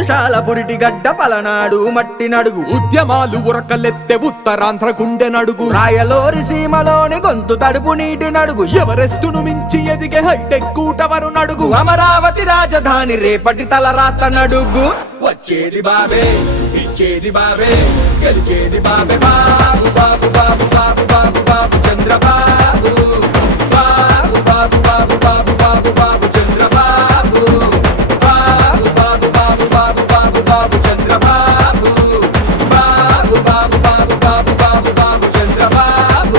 పురుషాల పురిటి గడ్డ పలనాడు మట్టి నడుగు ఉద్యమాలు ఉరకలెత్తె ఉత్తరాంధ్ర గుండె నడుగు రాయలోరి సీమలోని గొంతు తడుపు నీటి నడుగు ఎవరెస్టును మించి ఎదిగే హైటెక్ కూటవరు నడుగు అమరావతి రాజధాని రేపటి తలరాత నడుగు వచ్చేది బాబే ఇచ్చేది బాబే గెలిచేది బాబే బాబు బాబు బాబు బాబు బాబు బాబు చంద్రబాబు బాబు బాబు బాబు బాబు బాబు బాబు చంద్రబాబు బాబు బాబు బాబు బాబు బాబు బాబు చంద్రబాబు బాబు బాబు బాబు బాబు బాబు బాబు చంద్రబాబు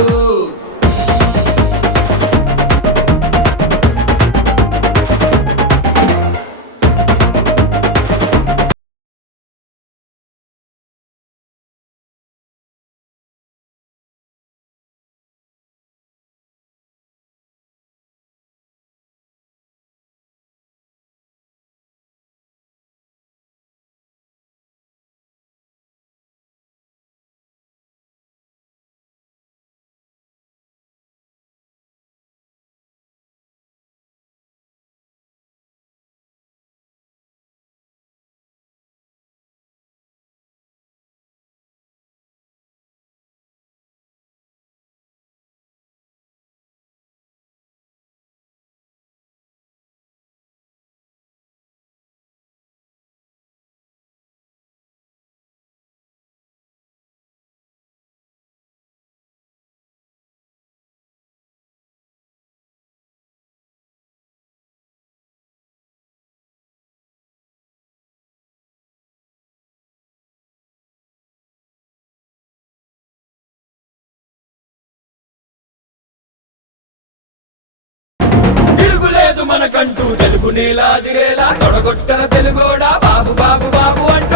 మనకంటూ తెలుగు నేల అదిరేలా తొడగొట్టన తెలుగోడా బాబు బాబు బాబు అంటే